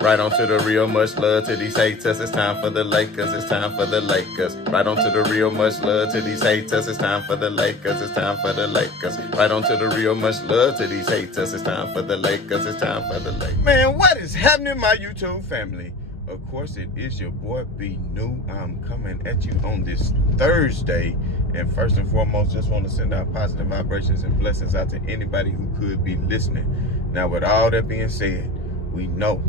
Right on to the real, much love to these haters. It's time for the Lakers. It's time for the Lakers. Right on to the real, much love to these haters. It's time for the Lakers. It's time for the Lakers. Right on to the real, much love to these haters. It's time for the Lakers. It's time for the Lakers. Man, what is happening, my YouTube family? Of course, it is your boy B New. I'm coming at you on this Thursday. And first and foremost, just want to send out positive vibrations and blessings out to anybody who could be listening. Now, with all that being said, we know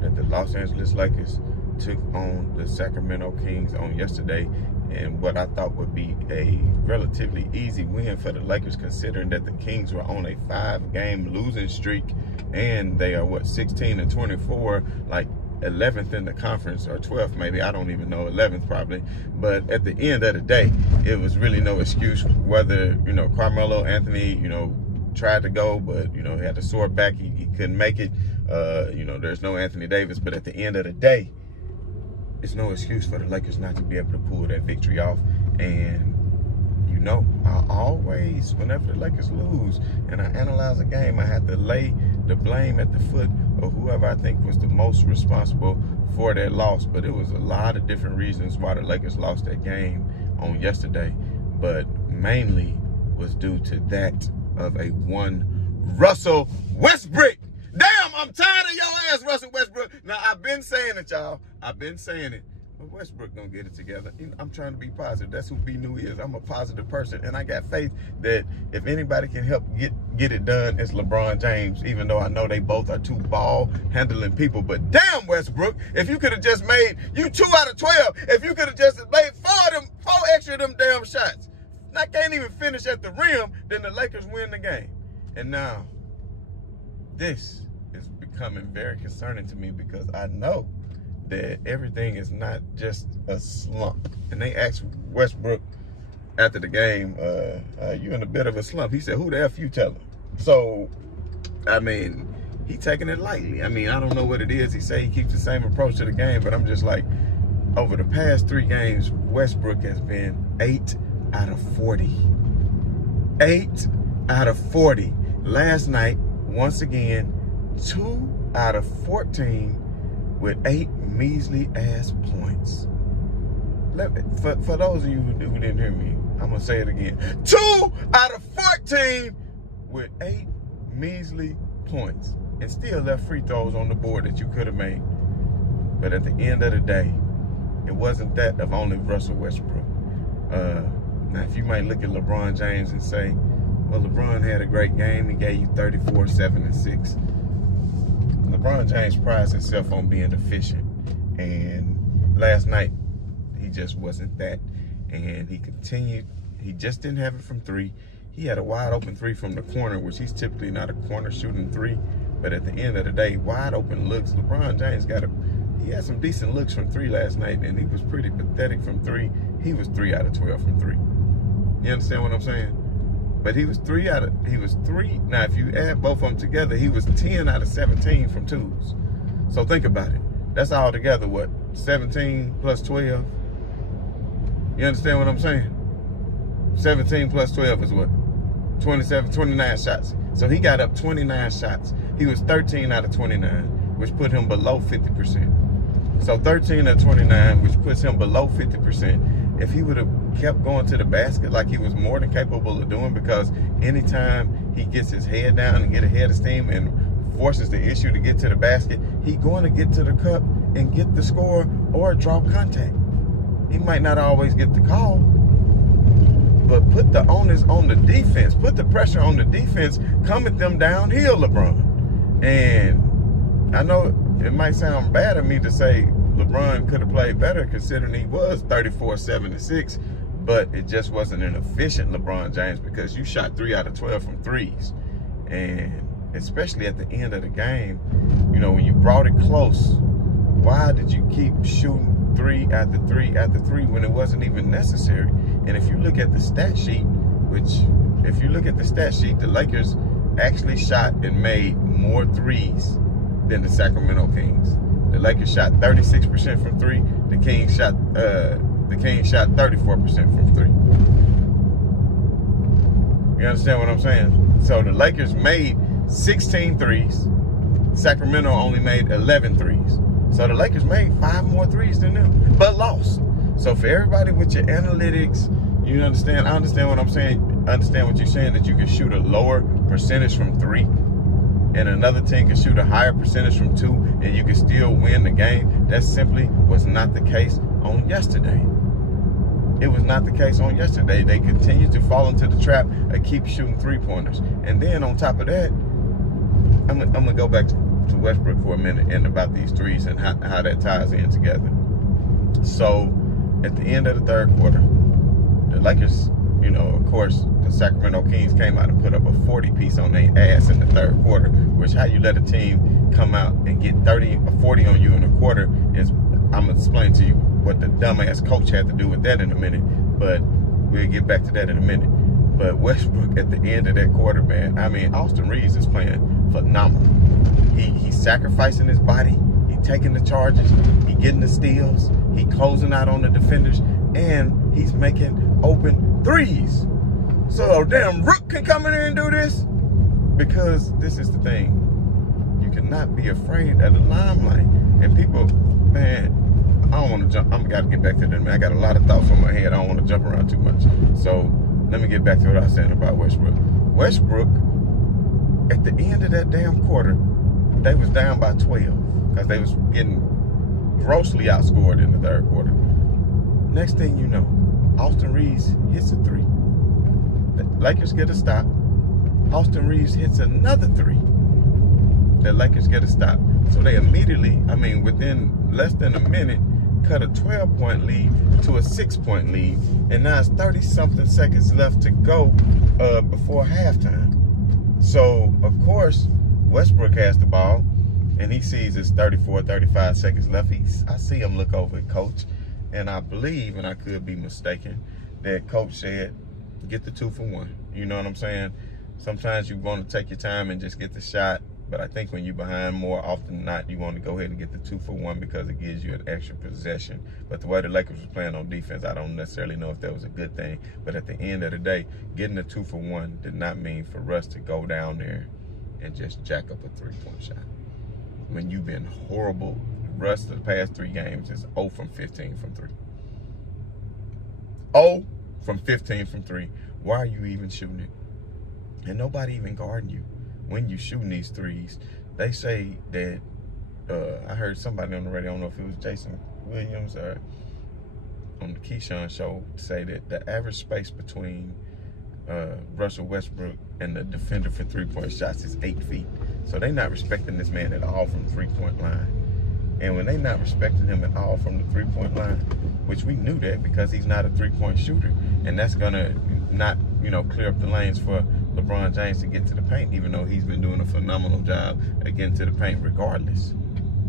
that the Los Angeles Lakers took on the Sacramento Kings on yesterday, and what I thought would be a relatively easy win for the Lakers, considering that the Kings were on a 5-game losing streak, and they are, what, 16-24, like 11th in the conference, or 12th maybe, I don't even know, 11th probably. But at the end of the day, it was really no excuse whether, you know, Carmelo Anthony, you know, tried to go, but, you know, he had a sore back, he couldn't make it. You know, there's no Anthony Davis, but at the end of the day, it's no excuse for the Lakers not to be able to pull that victory off. And, you know, I always, whenever the Lakers lose and I analyze a game, I have to lay the blame at the foot of whoever I think was the most responsible for that loss. But it was a lot of different reasons why the Lakers lost that game on yesterday, but mainly was due to that of a one Russell Westbrook. Damn, I'm tired of your ass, Russell Westbrook. Now, I've been saying it, y'all. I've been saying it. But Westbrook don't get it together. You know, I'm trying to be positive. That's who B New is. I'm a positive person. And I got faith that if anybody can help get it done, it's LeBron James, even though I know they both are two ball-handling people. But damn, Westbrook, if you could have just made, you 2 out of 12, if you could have just made 4 extra of them damn shots. And I can't even finish at the rim, then the Lakers win the game. And now, this is becoming very concerning to me, because I know that everything is not just a slump. And they asked Westbrook after the game, you in a bit of a slump. He said, who the F you telling? So, I mean, he taking it lightly. I mean, I don't know what it is. He say he keeps the same approach to the game, but I'm just like, over the past 3 games, Westbrook has been 8 out of 40. 8 out of 40. Last night, once again, 2 out of 14 with 8 measly ass points. For those of you who didn't hear me, I'm gonna say it again. 2 out of 14 with 8 measly points, and still left free throws on the board that you could have made. But at the end of the day, it wasn't that of only Russell Westbrook. Now, if you might look at LeBron James and say, well, LeBron had a great game. He gave you 34, 7, and 6. LeBron James prides himself on being efficient. And last night, he just wasn't that. And he continued. He just didn't have it from 3. He had a wide open 3 from the corner, which he's typically not a corner shooting 3. But at the end of the day, wide open looks. LeBron James he had some decent looks from 3 last night, and he was pretty pathetic from 3. He was 3 out of 12 from 3. You understand what I'm saying? But he was 3. Now, if you add both of them together, he was 10 out of 17 from 2s. So think about it. That's all together, what, 17 plus 12? You understand what I'm saying? 17 plus 12 is what? 29 shots. So he got up 29 shots. He was 13 out of 29, which put him below 50%. So 13 out of 29, which puts him below 50%. If he would have kept going to the basket like he was more than capable of doing, because anytime he gets his head down and get a head of steam and forces the issue to get to the basket, he's going to get to the cup and get the score or draw contact. He might not always get the call, but put the onus on the defense. Put the pressure on the defense. Come at them downhill, LeBron. And I know it might sound bad of me to say LeBron could have played better, considering he was 34, 7, and 6, but it just wasn't an efficient LeBron James, because you shot 3 out of 12 from 3s. And especially at the end of the game, you know, when you brought it close, why did you keep shooting 3 after 3 after 3 when it wasn't even necessary? And if you look at the stat sheet, the Lakers actually shot and made more 3s than the Sacramento Kings. The Lakers shot 36% from 3. The Kings shot 34% from 3. You understand what I'm saying? So the Lakers made 16 threes. Sacramento only made 11 threes. So the Lakers made 5 more threes than them, but lost. So for everybody with your analytics, you understand, I understand what I'm saying, understand what you're saying, that you can shoot a lower percentage from 3, and another team can shoot a higher percentage from 2, and you can still win the game. That simply was not the case on yesterday. It was not the case on yesterday. They continued to fall into the trap of keep shooting 3-pointers. And then on top of that, I'm gonna go back to Westbrook for a minute and about these threes and how that ties in together. So at the end of the third quarter, the Lakers, you know, of course, the Sacramento Kings came out and put up a 40-piece on their ass in the third quarter, which how you let a team come out and get 30 or 40 on you in a quarter is, I'm going to explain to you what the dumbass coach had to do with that in a minute, but we'll get back to that in a minute. But Westbrook at the end of that quarter, man, I mean, Austin Reeves is playing phenomenal. He's sacrificing his body. He's taking the charges. He's getting the steals. He's closing out on the defenders. And he's making open threes. So damn Rook can come in here and do this. Because this is the thing. You cannot be afraid of the limelight. And people, man, I don't want to jump. I've got to get back to that, man. I got a lot of thoughts on my head. I don't want to jump around too much. So let me get back to what I was saying about Westbrook. Westbrook, at the end of that damn quarter, they was down by 12 because they was getting grossly outscored in the third quarter. Next thing you know, Austin Reeves hits a 3. The Lakers get a stop. Austin Reeves hits another 3. The Lakers get a stop. So they immediately, I mean, within less than a minute, cut a 12-point lead to a 6-point lead. And now it's 30-something seconds left to go before halftime. So, of course, Westbrook has the ball, and he sees it's 34, 35 seconds left. I see him look over at Coach, and I believe, and I could be mistaken, that Coach said, get the 2 for 1. You know what I'm saying? Sometimes you want to take your time and just get the shot, but I think when you're behind more often than not, you want to go ahead and get the 2 for 1 because it gives you an extra possession. But the way the Lakers was playing on defense, I don't necessarily know if that was a good thing. But at the end of the day, getting the 2 for 1 did not mean for Russ to go down there and just jack up a 3-point shot. When you've been horrible, Russ the past 3 games is 0 from 15 from 3. 0 from 15 from 3. Why are you even shooting it? And nobody even guarding you when you shooting these threes. They say that, I heard somebody on the radio, I don't know if it was Jason Williams or on the Keyshawn show, say that the average space between Russell Westbrook and the defender for 3-point shots is 8 feet. So they're not respecting this man at all from the 3-point line. And when they're not respecting him at all from the 3-point line, which we knew that because he's not a 3-point shooter, and that's gonna not, you know, clear up the lanes for LeBron James to get to the paint, even though he's been doing a phenomenal job of getting to the paint regardless.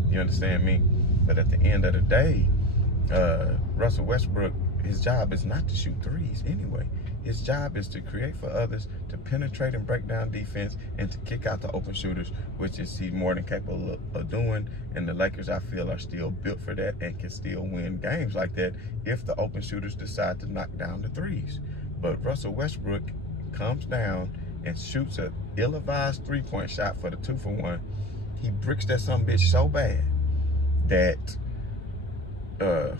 You understand me? But at the end of the day, Russell Westbrook, his job is not to shoot threes anyway. His job is to create for others, to penetrate and break down defense, and to kick out the open shooters, which is he's more than capable of doing. And the Lakers, I feel, are still built for that and can still win games like that if the open shooters decide to knock down the threes. But Russell Westbrook comes down and shoots an ill-advised 3-point shot for the 2 for 1. He bricks that sumbitch so bad that,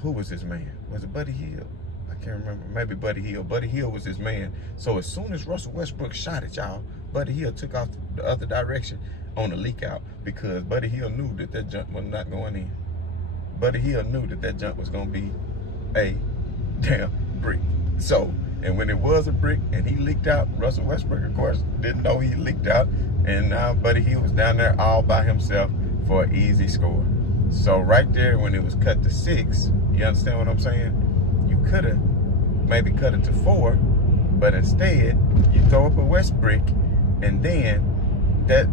who was his man? Was it Buddy Hield? I can't remember. Maybe Buddy Hield. Buddy Hield was his man. So as soon as Russell Westbrook shot it, y'all, Buddy Hield took off the other direction on the leak out because Buddy Hield knew that that jump was not going in. Buddy Hield knew that that jump was going to be a damn brick. So, and when it was a brick and he leaked out, Russell Westbrook, of course, didn't know he leaked out. And now Buddy Hield was down there all by himself for an easy score. So right there, when it was cut to 6, you understand what I'm saying? You could have maybe cut it to 4, but instead you throw up a West brick, and then that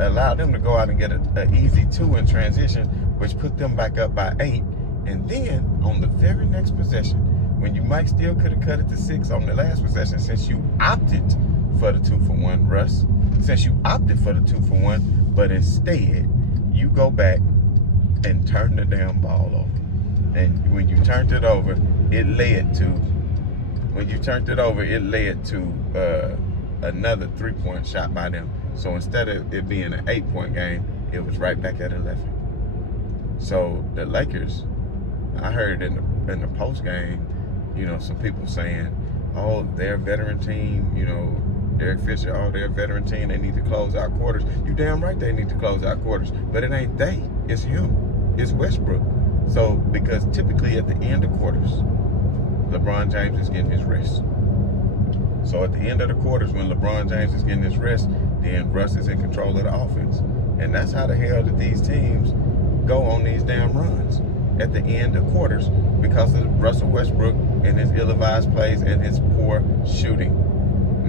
allowed them to go out and get an easy 2 in transition, which put them back up by 8. And then on the very next possession, when you might still could have cut it to 6 on the last possession, since you opted for the 2 for 1, Russ, since you opted for the 2 for 1, but instead you go back and turn the damn ball over. And when you turned it over, it led to, another 3-point shot by them. So instead of it being an 8-point game, it was right back at 11. So the Lakers, I heard in the post game, you know, some people saying, oh, they're a veteran team, you know, Derek Fisher, oh, they're a veteran team, they need to close out quarters. You damn right they need to close out quarters, but it ain't they, it's him, it's Westbrook. So, because typically at the end of quarters, LeBron James is getting his rest. So at the end of the quarters, when LeBron James is getting his rest, then Russ is in control of the offense. And that's how the hell that these teams go on these damn runs at the end of quarters, because of Russell Westbrook and his ill-advised plays and his poor shooting.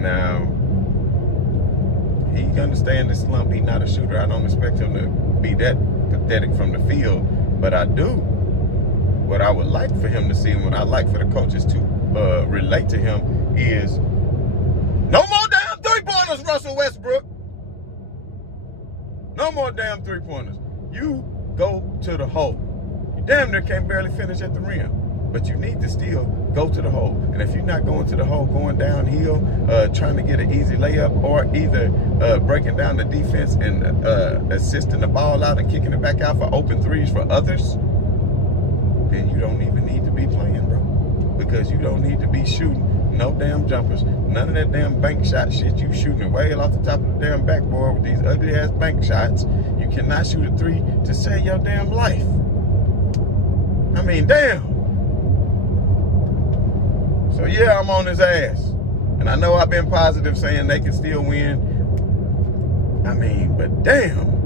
Now, he gonna stay in the slump. He's not a shooter. I don't expect him to be that pathetic from the field, but I do. What I would like for him to see, and what I like for the coaches to relate to him is, no more damn three-pointers, Russell Westbrook. No more damn three-pointers. You go to the hole. You damn near can't barely finish at the rim, but you need to still go to the hole. And if you're not going to the hole, going downhill, trying to get an easy layup, or either breaking down the defense and assisting the ball out and kicking it back out for open threes for others, then you don't even need to be playing, bro. Because you don't need to be shooting no damn jumpers. None of that damn bank shot shit. You shooting it way off the top of the damn backboard with these ugly ass bank shots. You cannot shoot a three to save your damn life. I mean, damn. So yeah, I'm on his ass. And I know I've been positive saying they can still win. I mean, but damn.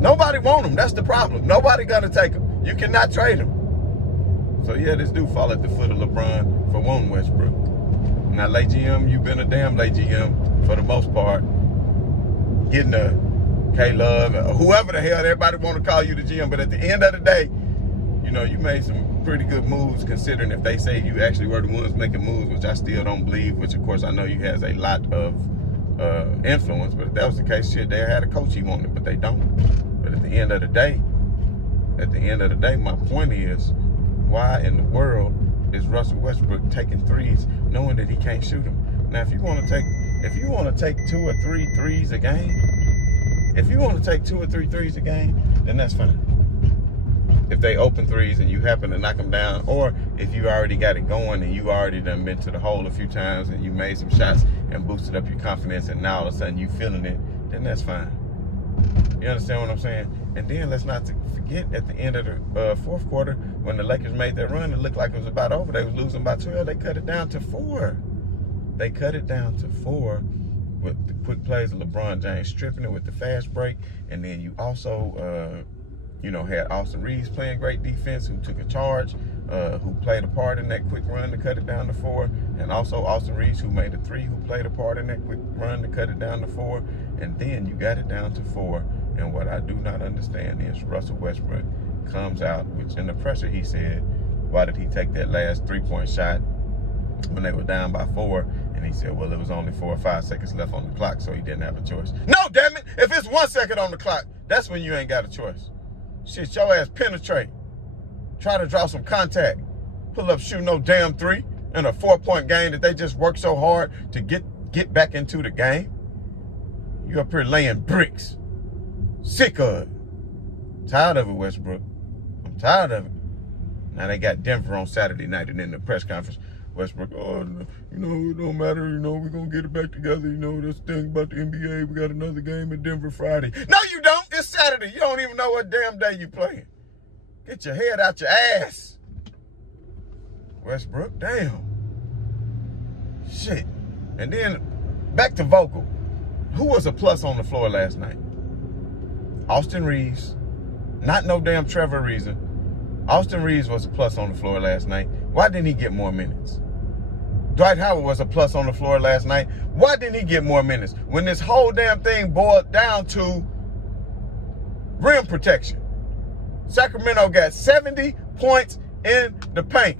Nobody want him. That's the problem. Nobody gonna take him. You cannot trade him. So yeah, this dude fall at the foot of LeBron for one Westbrook. Now, late GM, you've been a damn late GM for the most part. Getting a K-Love, whoever the hell everybody want to call you the GM. But at the end of the day, you know, you made some pretty good moves, considering if they say you actually were the ones making moves, which I still don't believe, which of course I know you has a lot of influence. But if that was the case, shit, they had a coach he wanted, but they don't. But at the end of the day, my point is, why in the world is Russell Westbrook taking threes knowing that he can't shoot them? Now, if you want to take 2 or 3 threes a game, then that's fine. If they open threes and you happen to knock them down, or if you already got it going and you already done been to the hole a few times and you made some shots and boosted up your confidence, and now all of a sudden you feeling it, then that's fine. You understand what I'm saying? And then let's not forget, at the end of the fourth quarter, when the Lakers made that run, it looked like it was about over. They was losing by 12. They cut it down to 4. They cut it down to 4 with the quick plays of LeBron James stripping it with the fast break. And then you also, had Austin Reeves playing great defense, who took a charge, who played a part in that quick run to cut it down to 4. And also Austin Reeves, who made a 3, who played a part in that quick run to cut it down to 4. And then you got it down to 4. And what I do not understand is Russell Westbrook comes out, which in the presser he said, why did he take that last 3-point shot when they were down by 4? And he said, well, it was only 4 or 5 seconds left on the clock, so he didn't have a choice. No, damn it! If it's 1 second on the clock, that's when you ain't got a choice. Shit, your ass penetrate. Try to draw some contact. Pull up, shoot no damn 3 in a 4-point game that they just worked so hard to get back into the game. You up here laying bricks. Sick of it. Tired of it, Westbrook. I'm tired of it. Now they got Denver on Saturday night, and in the press conference, Westbrook, oh, it don't matter, we're going to get it back together, that's the thing about the NBA, we got another game in Denver Friday. No, you don't. It's Saturday. You don't even know what damn day you playing. Get your head out your ass. Westbrook, damn. Shit. And then, back to Vogel. Who was a plus on the floor last night? Austin Reeves. Not no damn Trevor Ariza. Austin Reeves was a plus on the floor last night. Why didn't he get more minutes? Dwight Howard was a plus on the floor last night. Why didn't he get more minutes? When this whole damn thing boiled down to rim protection. Sacramento got 70 points in the paint.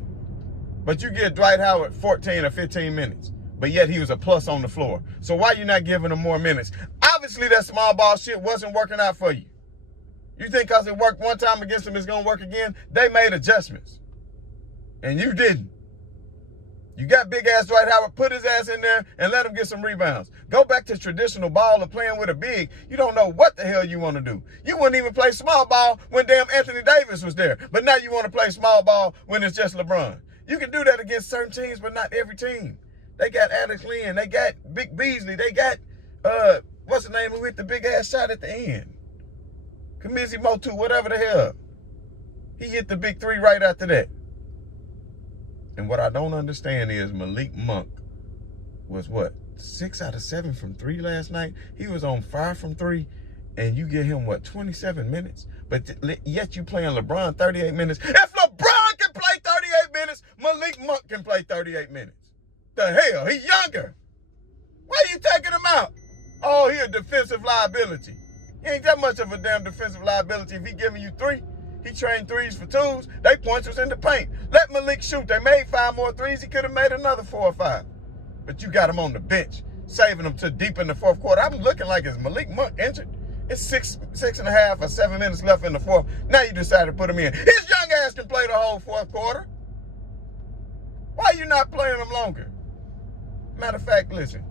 But you give Dwight Howard 14 or 15 minutes. But yet he was a plus on the floor. So why you not giving him more minutes? Obviously that small ball shit wasn't working out for you. You think because it worked one time against them, it's going to work again? They made adjustments. And you didn't. You got big-ass Dwight Howard, put his ass in there and let him get some rebounds. Go back to traditional ball of playing with a big. You don't know what the hell you want to do. You wouldn't even play small ball when damn Anthony Davis was there. But now you want to play small ball when it's just LeBron. You can do that against certain teams, but not every team. They got Alex Lynn. They got Big Beasley. They got, what's the name who hit the big-ass shot at the end? Kamizi Motu, whatever the hell. He hit the big three right after that. And what I don't understand is Malik Monk was what? 6 out of 7 from 3 last night. He was on 5 from 3, and you get him, what, 27 minutes? But yet you playing LeBron 38 minutes. If LeBron can play 38 minutes, Malik Monk can play 38 minutes. The hell? He younger. Why are you taking him out? Oh, he a defensive liability. He ain't that much of a damn defensive liability if he giving you 3. He trained 3s for 2s. They points was in the paint. Let Malik shoot. They made 5 more 3s. He could have made another 4 or 5. But you got him on the bench, saving him to deep in the 4th quarter. I'm looking like is Malik Monk injured? It's 6.5 or 7 minutes left in the 4th. Now you decided to put him in. His young ass can play the whole 4th quarter. Why are you not playing him longer? Matter of fact, listen.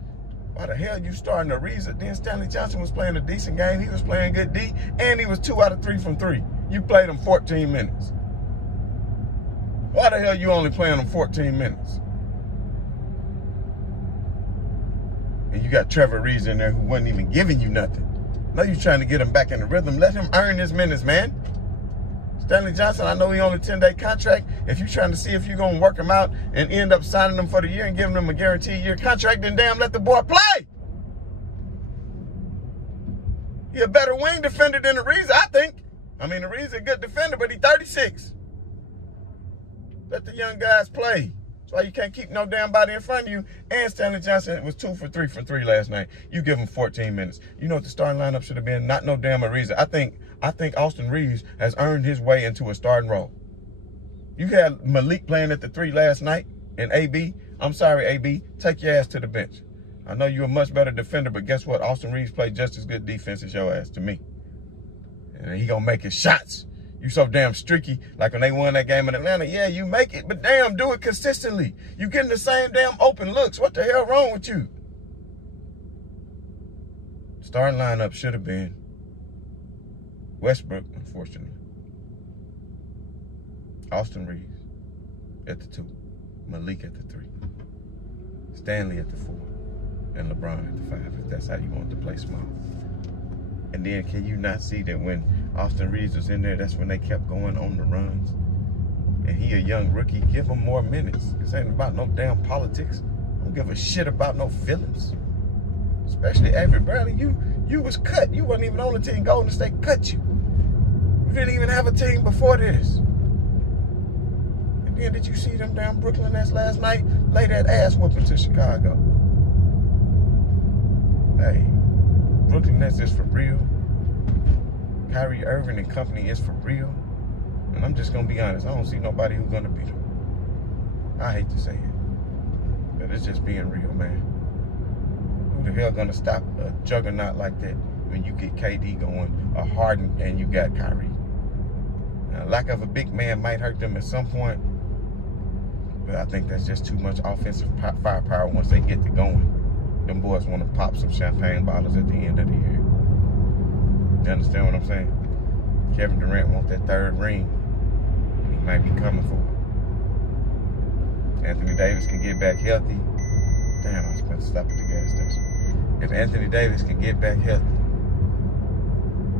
Why the hell you starting Ariza? Then Stanley Johnson was playing a decent game. He was playing good D, and he was 2 out of 3 from 3. You played him 14 minutes. Why the hell you only playing him 14 minutes? And you got Trevor Ariza in there who wasn't even giving you nothing. Now you trying to get him back in the rhythm. Let him earn his minutes, man. Stanley Johnson, I know he on a 10-day contract. If you're trying to see if you're going to work him out and end up signing him for the year and giving him a guaranteed year contract, then damn, let the boy play. He a better wing defender than Ariza, I think. I mean, Ariza a good defender, but he's 36. Let the young guys play. That's why you can't keep no damn body in front of you. And Stanley Johnson was 2 for 3 from 3 last night. You give him 14 minutes. You know what the starting lineup should have been? Not no damn Ariza. I think Austin Reeves has earned his way into a starting role. You had Malik playing at the 3 last night, and AB, I'm sorry, AB, take your ass to the bench. I know you're a much better defender, but guess what? Austin Reeves played just as good defense as your ass to me. And he gonna make his shots. You so damn streaky. Like when they won that game in Atlanta, yeah, you make it, but damn, do it consistently. You getting the same damn open looks. What the hell wrong with you? Starting lineup should have been Westbrook, unfortunately. Austin Reeves at the 2. Malik at the 3. Stanley at the 4. And LeBron at the 5, if that's how you want to play small. And then can you not see that when Austin Reeves was in there, that's when they kept going on the runs? And he a young rookie, give him more minutes. This ain't about no damn politics. I don't give a shit about no feelings. Especially Avery Bradley, you was cut. You wasn't even on the team. Golden State cut you. You didn't even have a team before this. And then did you see them damn Brooklyn Nets last night? Lay that ass whooping to Chicago. Hey, Brooklyn Nets is for real. Kyrie Irving and company is for real. And I'm just going to be honest. I don't see nobody who's going to beat them. I hate to say it. But it's just being real, man. Who the hell going to stop a juggernaut like that when you get KD going, a Harden, and you got Kyrie? Now, lack of a big man might hurt them at some point. But I think that's just too much offensive firepower once they get to going. Them boys want to pop some champagne bottles at the end of the year. You understand what I'm saying? Kevin Durant wants that 3rd ring. And he might be coming for it. Anthony Davis can get back healthy. Damn, I was supposed to stop at the gas station. If Anthony Davis can get back healthy,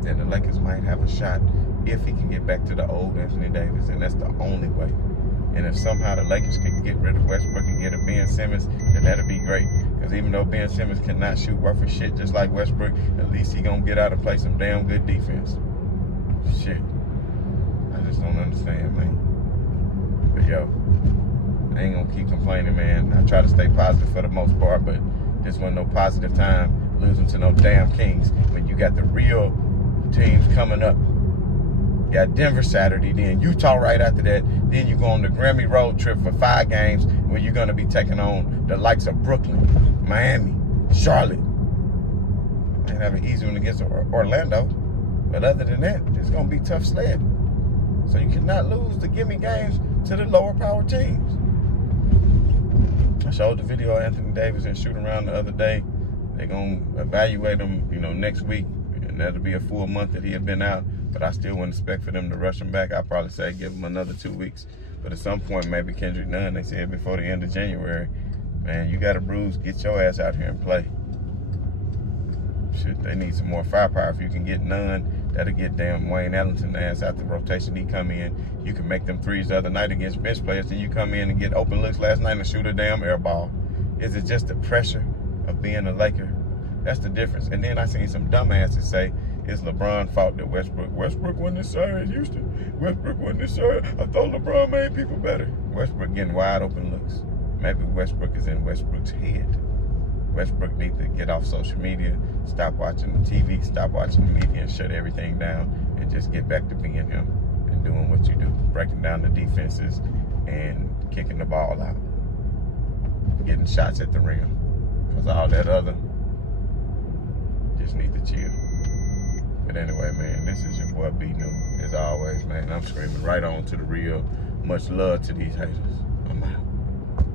then the Lakers might have a shot if he can get back to the old Anthony Davis. And that's the only way. And if somehow the Lakers can get rid of Westbrook and get a Ben Simmons, then that'll be great. Because even though Ben Simmons cannot shoot worth of shit just like Westbrook, at least he gonna get out and play some damn good defense. Shit. I just don't understand, man. But yo, I ain't gonna keep complaining, man. I try to stay positive for the most part, but this wasn't no positive time losing to no damn Kings when you got the real teams coming up. You got Denver Saturday, then Utah right after that. Then you go on the Grammy road trip for 5 games where you're going to be taking on the likes of Brooklyn, Miami, Charlotte. Ain't have an easy one against Orlando. But other than that, it's going to be tough sledding. So you cannot lose the gimme games to the lower power teams. I showed the video of Anthony Davis and shoot around the other day. They're going to evaluate him, you know, next week. And that'll be a full month that he had been out. But I still wouldn't expect for them to rush him back. I'd probably say give him another 2 weeks. But at some point, maybe Kendrick Nunn, they said before the end of January, man, you got a bruise, get your ass out here and play. Shit, they need some more firepower. If you can get Nunn, that'll get damn Wayne Ellington ass out the rotation. He come in, you can make them threes the other night against bench players, then you come in and get open looks last night and shoot a damn air ball. Is it just the pressure of being a Laker? That's the difference. And then I seen some dumbasses say, it's LeBron's fault that Westbrook wasn't this sorry in Houston. Westbrook wasn't this sorry. I thought LeBron made people better. Westbrook getting wide open looks. Maybe Westbrook is in Westbrook's head. Westbrook needs to get off social media, stop watching the TV, stop watching the media, and shut everything down, and just get back to being him and doing what you do, breaking down the defenses and kicking the ball out, getting shots at the rim. Because all that other just need to chill. But anyway, man, this is your boy B New. As always, man, I'm screaming right on to the real. Much love to these haters. I'm out.